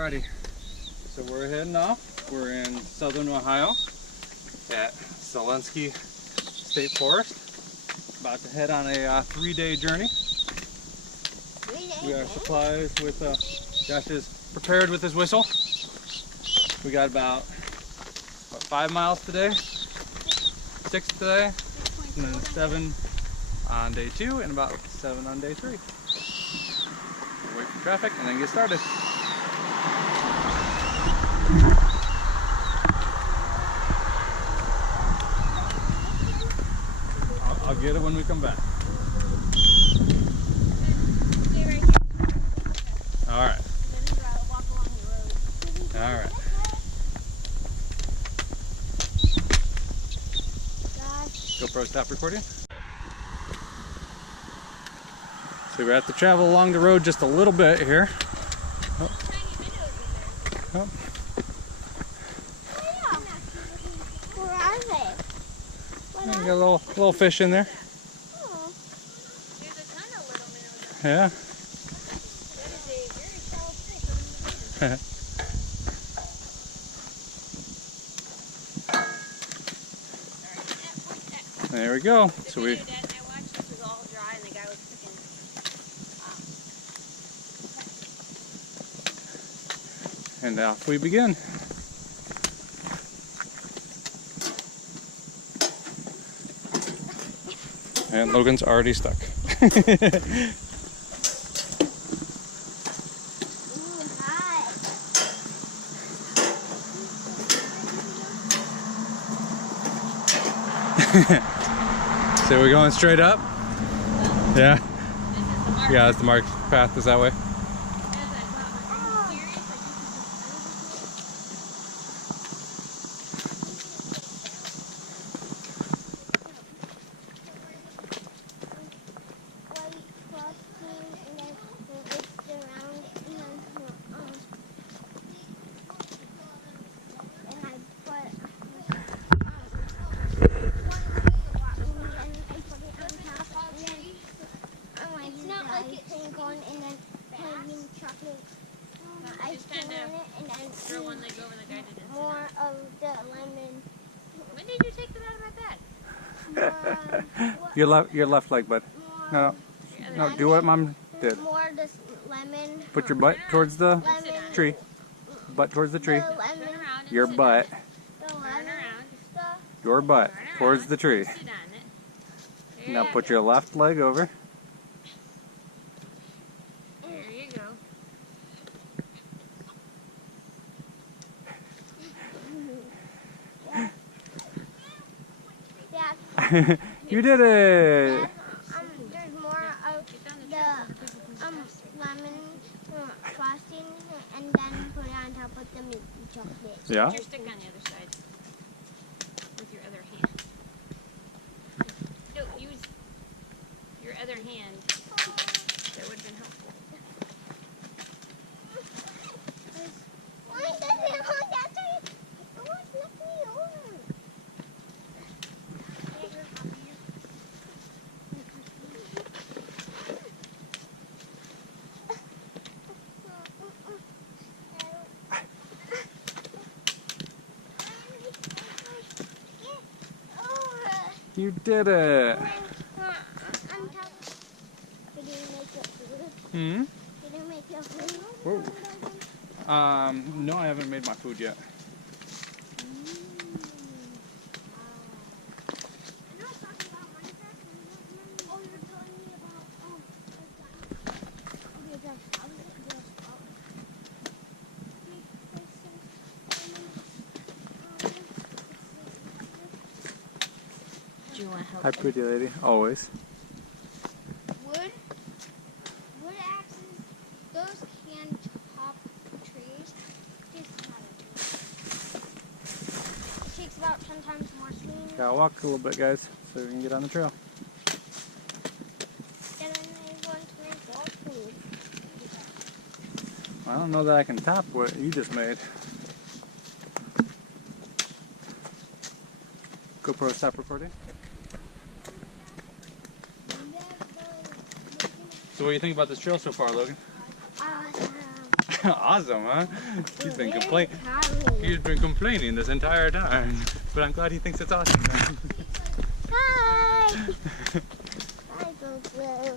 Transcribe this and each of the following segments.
Alrighty, so we're heading off. We're in southern Ohio at Zalesky State Forest. About to head on a 3-day journey. We have supplies with, Josh is prepared with his whistle. We got about 5 miles today, 6 today, and then 7 on day 2, and about 7 on day 3. We'll wait for traffic and then get started. I'll get it when we come back. Stay right here. All right. Then walk along the road. All right. GoPro stop recording. So we have to travel along the road just a little bit here. Oh. Oh. Where are they? We got a little fish in there. Oh. There's a ton of little minnows. Yeah. That is a very shallow fish. There we go. So we. I watched this was all dry and the guy was picking. And off we begin. And Logan's already stuck. So we're going straight up? Yeah? Yeah, that's the marked path is that way. More of the lemon. When did you take that out of my bag? Your left leg, bud. No, do what Mom did. More of this lemon. Put your butt towards the tree. Butt towards the tree. Your butt. Your butt towards the tree. Now put your left leg over. You did it! There's more of the lemon frosting and then put it on top of the milk chocolate. Yeah? Put your stick on the other side with your other hand. No, use your other hand. That would have been helpful. You did it! Hmm? Did you make your food? Whoa. No, I haven't made my food yet. Do you want help? Hi, pretty lady. Always. Wood axes, those can top trees. It takes about 10 times more swing. Gotta walk a little bit, guys, so we can get on the trail. And then they want to make more food. I don't know that I can top what you just made. GoPro stop recording. So what do you think about this trail so far, Logan? Awesome. Awesome, huh? He's been complaining. Happy. He's been complaining this entire time, but I'm glad he thinks it's awesome. Hi. Hi, Blue.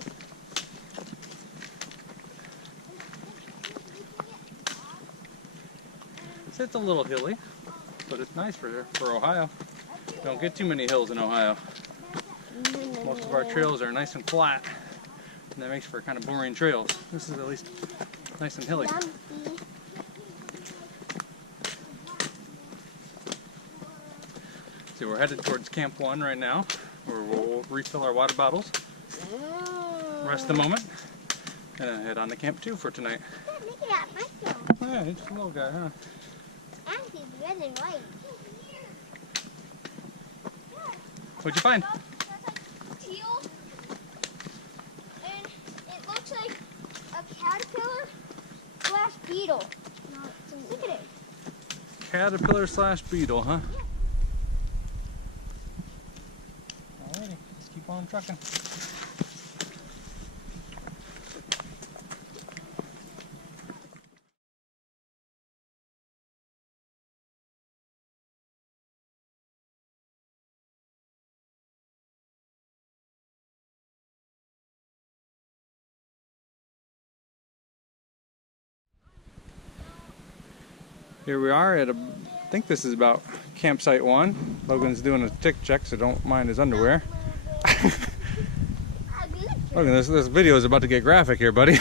It's a little hilly, but it's nice for Ohio. Don't get too many hills in Ohio. Most of our trails are nice and flat, and that makes for kind of boring trails. This is at least nice and hilly. So we're headed towards Camp 1 right now, where we'll refill our water bottles, rest a moment, and then head on to Camp 2 for tonight. Look at that mushroom. Oh yeah, he's just a little guy, huh? And he's red and white. What'd you find? Teal. And it looks like a caterpillar / beetle. Look at it. Caterpillar / beetle, huh? Alrighty, let's keep on trucking. Here we are at I think this is about campsite 1. Logan's doing a tick check, so don't mind his underwear. Logan, this video is about to get graphic here, buddy.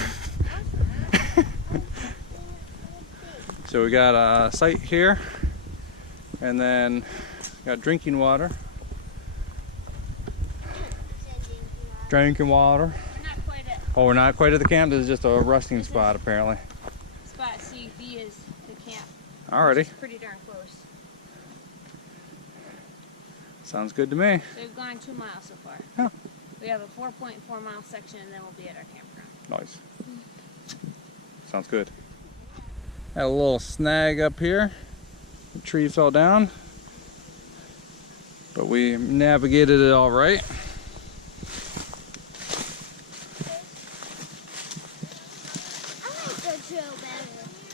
So we got a site here, and then got drinking water. Drinking water. We're not quite at Oh, we're not quite at the camp. This is just a resting spot, apparently. spot CV is the camp. Alrighty. It's pretty darn close. Sounds good to me. So we've gone 2 miles so far. Yeah. We have a 4.4 mile section, and then we'll be at our campground. Nice. Sounds good. Had a little snag up here. The tree fell down, but we navigated it all right. I like the trail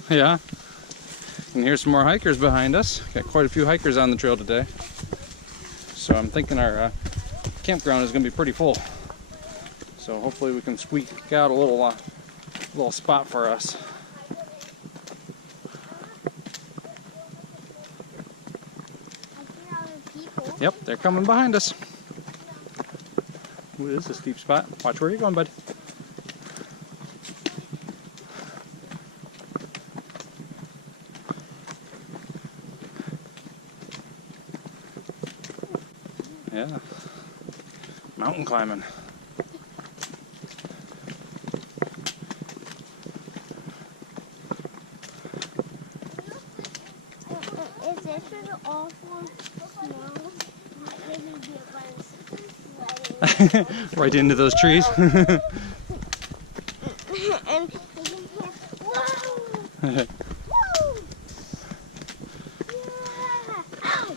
better. Yeah. And here's some more hikers behind us. Got quite a few hikers on the trail today. So I'm thinking our campground is going to be pretty full. So hopefully we can squeak out a little spot for us. I see all the people. Yep, they're coming behind us. Ooh, this is a steep spot. Watch where you're going, bud. Yeah. Mountain climbing. Is this an awful snow? Maybe be a bunch of Right into those trees. and you can hear, whoa! Whoa! Yeah! Ow!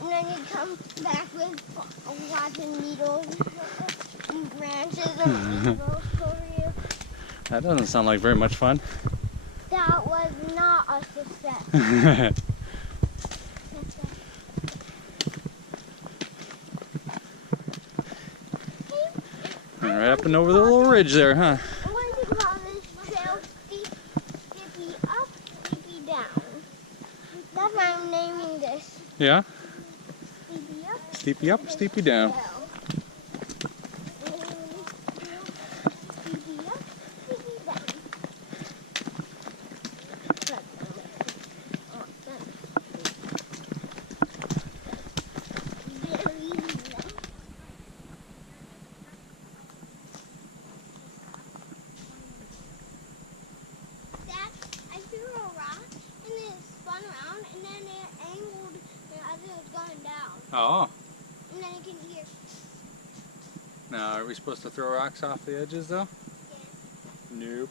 And then you come back with lots of needles and branches and needles over you. That doesn't sound like very much fun. That was not a success. And right up and over the little ridge there, huh? What do you call this trail? Steepy up, steepy down. That's why I'm naming this. Yeah? Steepy up, Steepy up, steepy down. down. Steepy up, steepy down. Very easy. Dad, I threw a rock and then it spun around and then it angled as it was going down. Oh. And then you can hear. Now, are we supposed to throw rocks off the edges, though? Nope.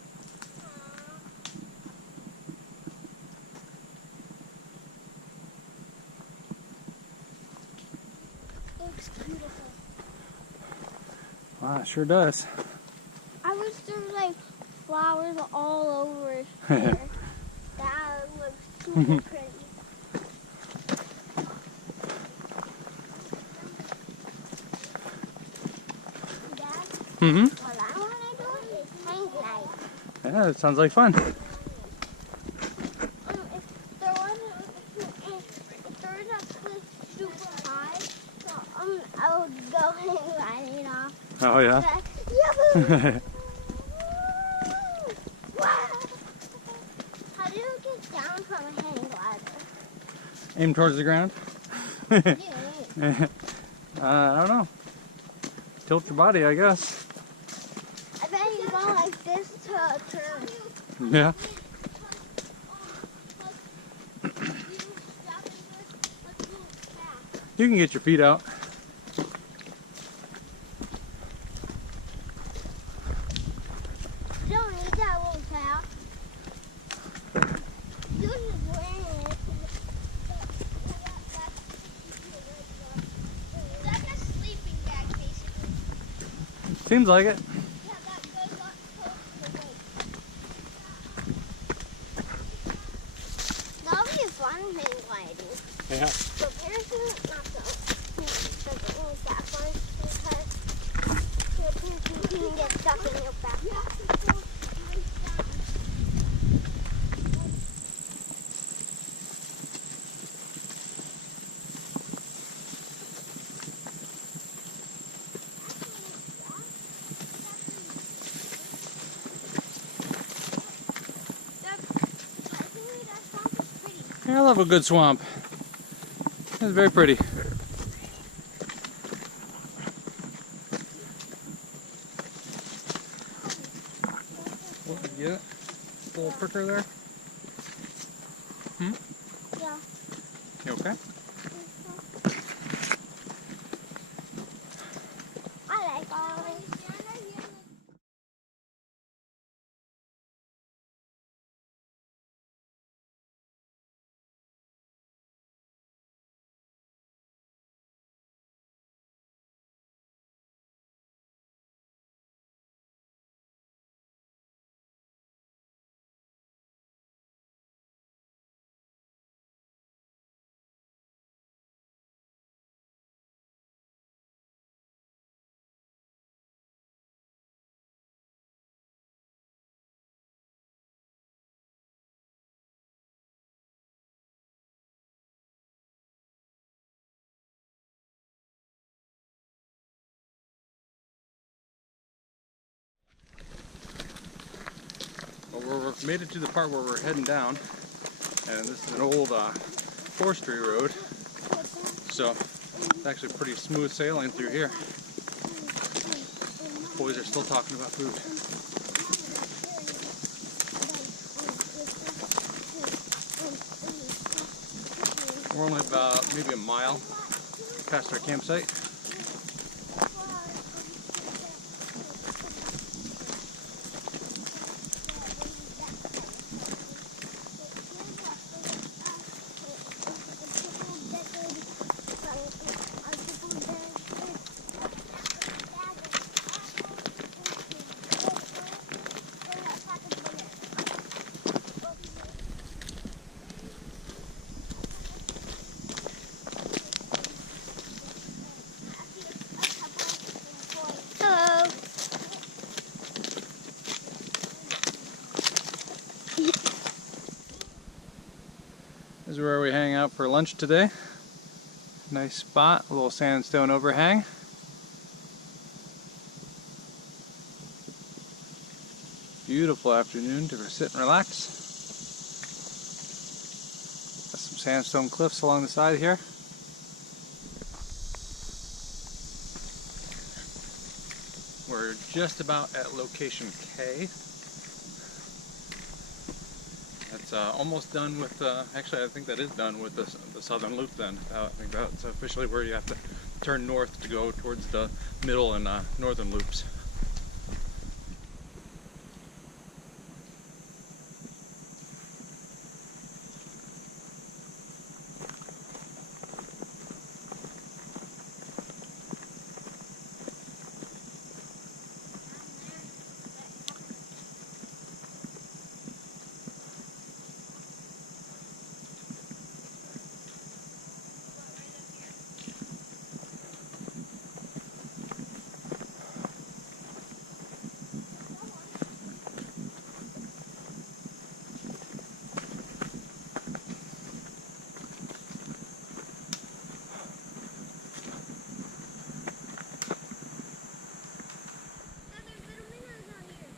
Looks beautiful. Wow, it sure does. I wish there was like flowers all over here. That looks super pretty. Dad, what I want to do is hang glide. Yeah, that sounds like fun. If there was a cliff super high, so I would go hang gliding off. Oh yeah. Yeah. How do you get down from a hang glider? Aim towards the ground. Yeah. I don't know. Tilt your body, I guess. I bet you go like this to turn. Yeah. You can get your feet out. You don't need that little towel. You're just wearing it. It's like a sleeping bag, basically. Seems like it. Yeah, that goes up close to the waist. That'll be fun hang gliding. Yeah. So parachute, not so. Doesn't really that fun because you can get stuck in your backpack. I love a good swamp. It's very pretty. What, did you get it? A little pricker there? Yeah. You okay? I like all of it. Well, we've made it to the part where we're heading down, and this is an old forestry road, so it's actually pretty smooth sailing through here. Boys are still talking about food. We're only about maybe a mile past our campsite. Hello. This is where we hang out for lunch today. Nice spot, a little sandstone overhang. Beautiful afternoon to sit and relax. Got some sandstone cliffs along the side here. We're just about at location K. That's almost done with, actually I think that is done with the southern loop then. I think that's officially where you have to turn north to go towards the middle and northern loops.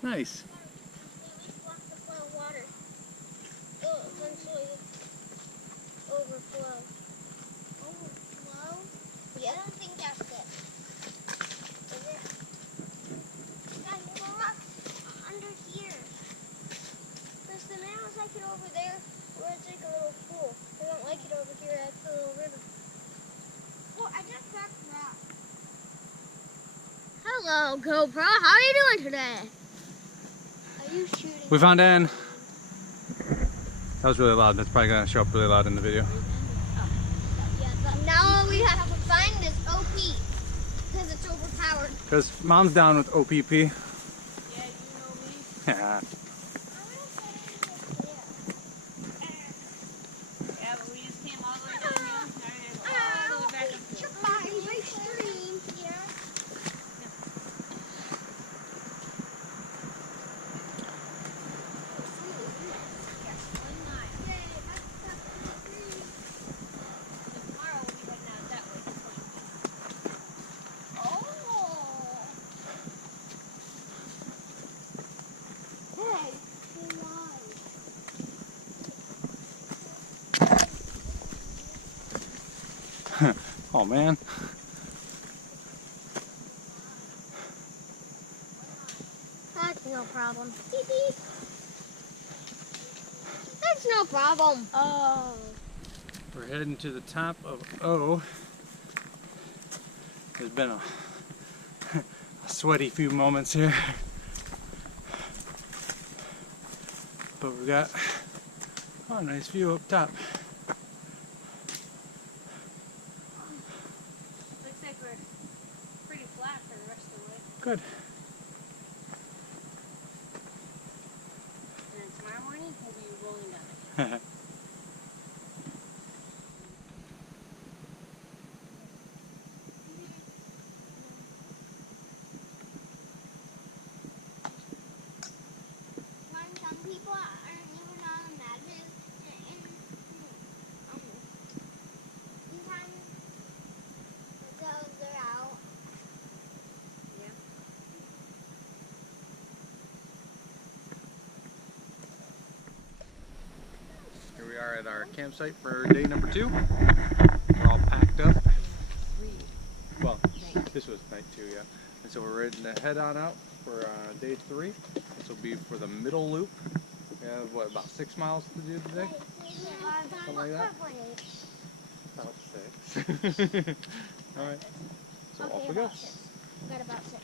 Nice. We block the flow of water. It'll eventually overflow. Overflow? Yeah. I don't think that's it. Is it? Guys, the rocks under here. There's the mammals like it over there, where it's like a little pool. They don't like it over here, that's the little river. Oh, I just cracked rock. Hello, GoPro. How are you doing today? Are you shooting? We found Ann. That was really loud. That's probably gonna show up really loud in the video. Yeah, but now we have to find this OP because it's overpowered. Because Mom's down with OPP. Yeah, you know me. Yeah. Yeah, but we just came all the way down here. Now we're gonna go all the way back up to tomorrow we'll be heading out that way. Oh man. That's no problem. That's no problem. Oh. We're heading to the top of O. There's been a sweaty few moments here. But we got a nice view up top. Looks like we're pretty flat for the rest of the way. Good. And then tomorrow morning we'll be rolling down it. Some people aren't even on the matches, and sometimes they're out. Yeah. Here we are at our campsite for day number 2. We're all packed up. Well, this was night 2, yeah. And so we're ready to head on out for day 3. This will be for the middle loop. We have, what, about 6 miles to do today? Something like that? About 6. Alright. So off we go. Got about 6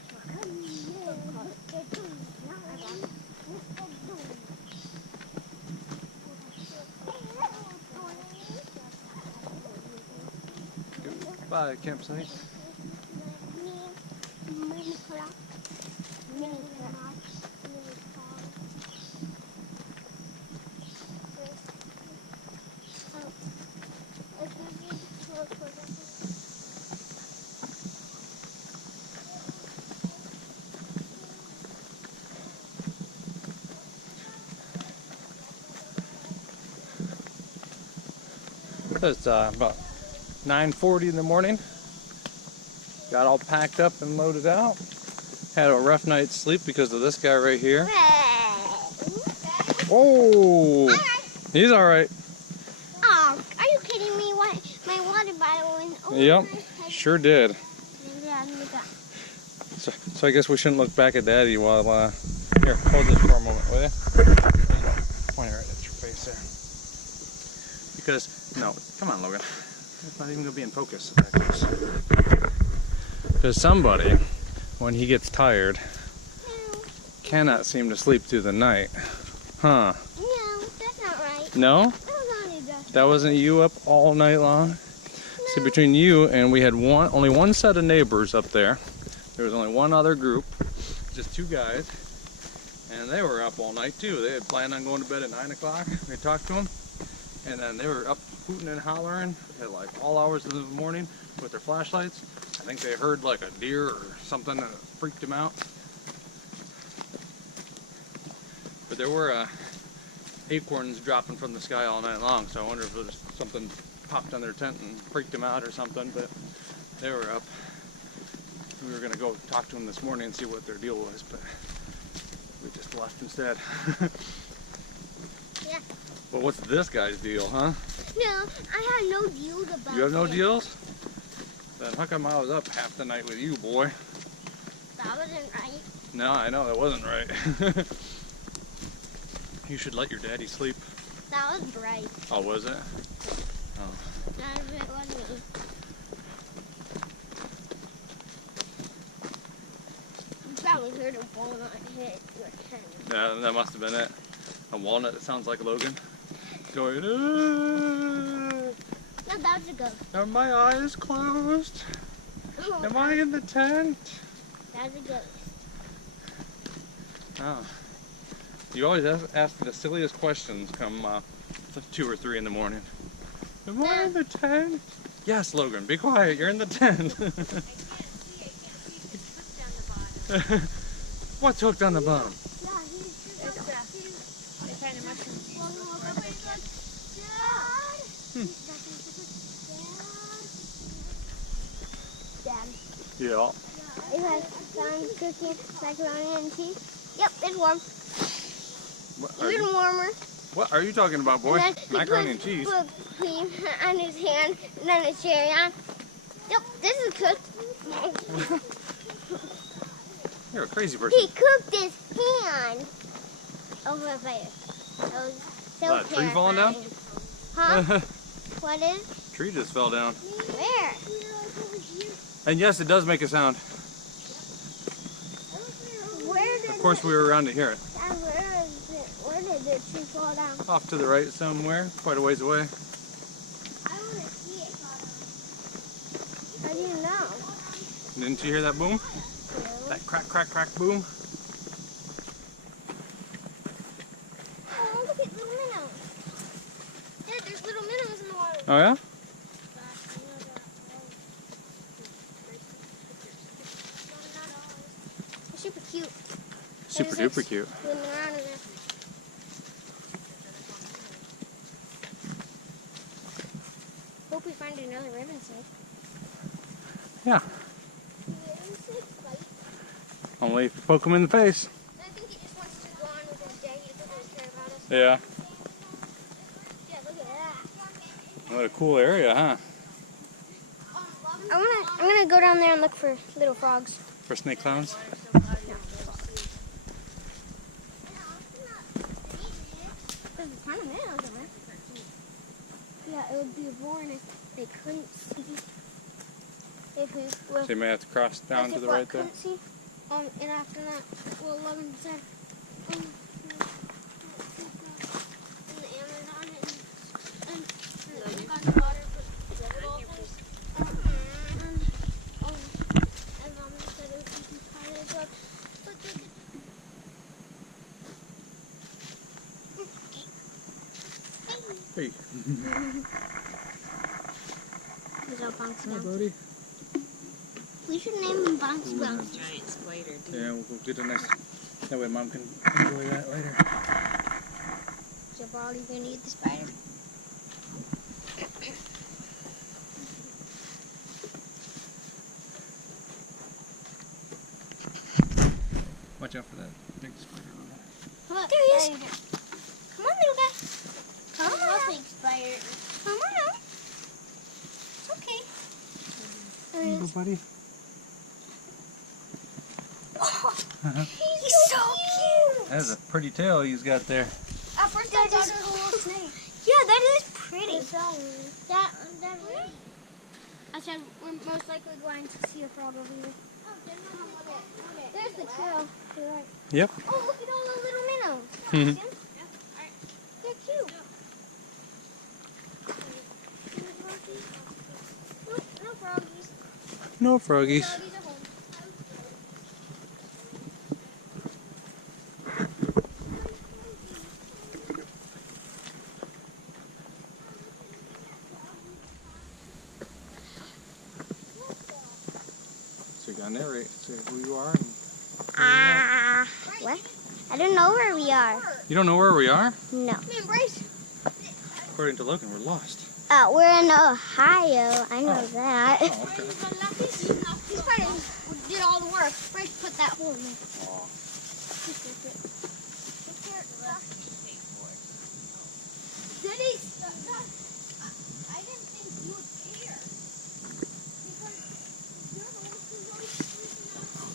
Bye, campsite. It's about 9:40 in the morning. Got all packed up and loaded out. Had a rough night's sleep because of this guy right here. Oh, he's all right. Oh, are you kidding me? What? My water bottle went over Yep, my head. sure did. Yeah. So I guess we shouldn't look back at Daddy while, here, hold this for a moment, will you? Point it right at your face there. Because, no, come on, Logan. It's not even going to be in focus. Because somebody, when he gets tired, cannot seem to sleep through the night. Huh? No, that's not right. No? That was only just. That wasn't you up all night long? No. See, between you and we had only one set of neighbors up there. There was only one other group, just 2 guys, and they were up all night too. They had planned on going to bed at 9 o'clock. We talked to them, and then they were up hooting and hollering at like all hours of the morning with their flashlights. I think they heard like a deer or something that freaked them out. But there were acorns dropping from the sky all night long, so I wonder if there's something popped on their tent and freaked them out or something, but they were up. We were going to go talk to them this morning and see what their deal was, but we left instead. Yeah. But what's this guy's deal, huh? No, I have no deals about it. You have no deals? Then how come I was up half the night with you, boy? That wasn't right. No, I know, that wasn't right. You should let your daddy sleep. That was bright. Oh, was it? Oh. None of it was me. You probably heard a walnut hit your tent. Yeah, that must have been it. A walnut that sounds like Logan. Going, No, that was a ghost. are my eyes closed? Am I in the tent? That was a ghost. Oh. You always ask the silliest questions come 2 or 3 in the morning. Am I in the tent? Yes, Logan, be quiet, you're in the tent. I can't see. It's hooked on the bottom. What's hooked on the bottom? Yeah, he's The kind of mushroom seeds before they get. Dad. Yeah. It has some cooking macaroni and cheese. Yep, it's warm. Even warmer. What are you talking about, boy? And then he Macaroni and cheese. put cream on his hand and then a cherry on. Yep, this is cooked. You're a crazy person. He cooked his hand over there. That was so Is that a tree falling down? terrifying. Huh? What is? Tree just fell down. Where? And yes, it does make a sound. Where did Of course, we were around to hear it. Where did the tree fall down? Off to the right somewhere, quite a ways away. I want to see it fall down. How do you know? Didn't you hear that boom? That crack, crack, crack boom? Oh, look at little minnows. Dad, there's little minnows in the water. Oh yeah? They're super cute. Super They're duper just cute. swimming around in there. Hope we find another ribbon snake. Yeah. Only if you poke him in the face. I think he just wants to go on with his day. He doesn't really care about us. Yeah. Yeah, look at that. What a cool area, huh? I'm gonna go down there and look for little frogs. For snake clowns. There's a ton of minnows in there. Yeah, it would be boring if they couldn't see. If we were. So you may have to cross down to the right there. Couldn't see. And after that, well, Logan said, in the Amazon and the water, and Mom said it would be kind of good. Hey. He's all bouncy Hi, bouncy. buddy. We should name him Bouncy Bouncy. Giant spider, dude. Yeah, we'll go get a nice. That way Mom can enjoy that later. So, Paul, you gonna eat the spider? Watch out for that big spider. Look, there he is. Come on, little guy. Come on. Big spider. Come on. It's okay. There he Little is. buddy. He's so cute. That is a pretty tail he's got there. At first I thought it was a little snake. Yeah, that is pretty. That I said we're most likely going to see a frog over here. There's the trail. You're right. Yep. Oh, look at all the little minnows. Mhm. They're cute. Nope, no froggies. No froggies. Froggies at home. So you gotta narrate, say who you are. What? I don't know where we are. You don't know where we are? No. According to Logan, we're lost. We're in Ohio. I know that. Oh, okay. This part did all the work. Bryce put that hole in there. Aw. Zaleski State Forest. Cities. I didn't think you would care. Because you're the one who's always freaking out.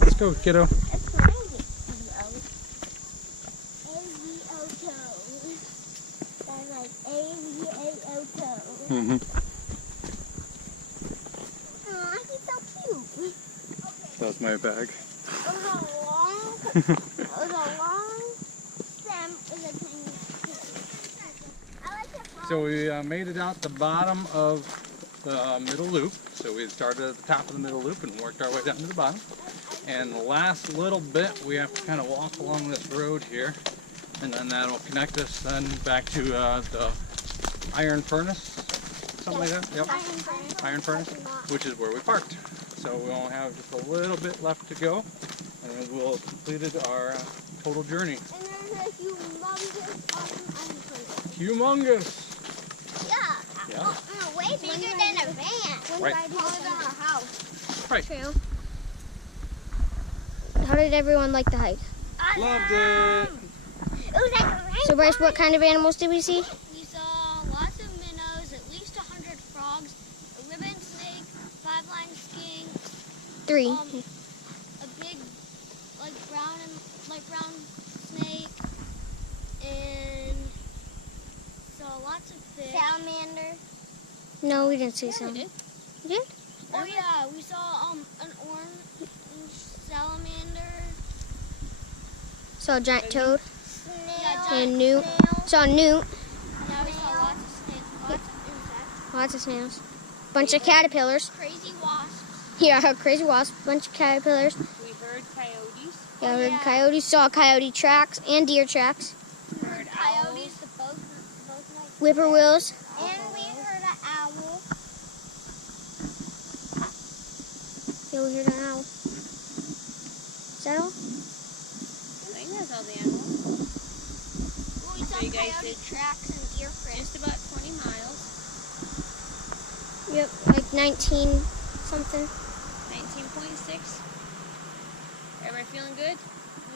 Let's go, kiddo. It's raining. A-V-O-T-O. That's like A-V-A-O-T-O. Mm-hmm. Aw, he's so cute. That's my bag. It was a long stem with a tiny piece. I like it. So we made it out the bottom of the middle loop. So we started at the top of the middle loop and worked our way down to the bottom. And the last little bit, we have to kind of walk along this road here. And then that'll connect us then back to the iron furnace, something like that. Yep. Iron furnace, which is where we parked. So we only have just a little bit left to go, and then we'll have completed our total journey. And there's a humongous awesome iron furnace. Humongous! Yeah. Yeah. Way bigger than a van. Right. Taller than our house. Right. True. How did everyone like the hike? Loved it! It was like a rainbow. So Bryce, what kind of animals did we see? We saw lots of minnows, at least 100 frogs, a ribbon snake, 5-line skink, 3. a big, brown snake, and saw lots of fish. Salamander. No, we didn't see Yeah, some. we did. You did? Oh yeah, we saw an orange salamander. Saw a giant toad. Snail. And newt. Saw a newt. Yeah, we saw lots of snakes, lots of insects. Lots of snails. Bunch of caterpillars. Crazy wasps. Yeah, crazy wasp. Bunch of caterpillars. We heard coyotes. Yeah, we heard yeah. coyotes. Saw coyote tracks and deer tracks. Heard coyotes, both like. Whippoorwills. And we heard an owl. Yeah, we heard an owl. Is that all? I think that's all the animals. We saw you guys coyote did- tracks and deer prints. Just about 20 miles. Yep, like 19 something. 19.6. Everybody feeling good?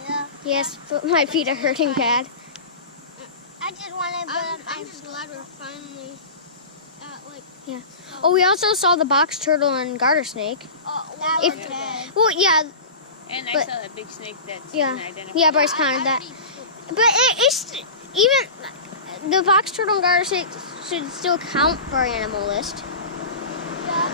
Yeah. Yes, but my feet are hurting bad. I just wanted, but I'm just glad we're finally at Oh, we also saw the box turtle and garter snake. that If- was dead. Well, yeah, And I But- saw that big snake that's Yeah. unidentified. yeah, Bryce counted that. But it's even the box turtle and garter snake should still count for our animal list. Yeah.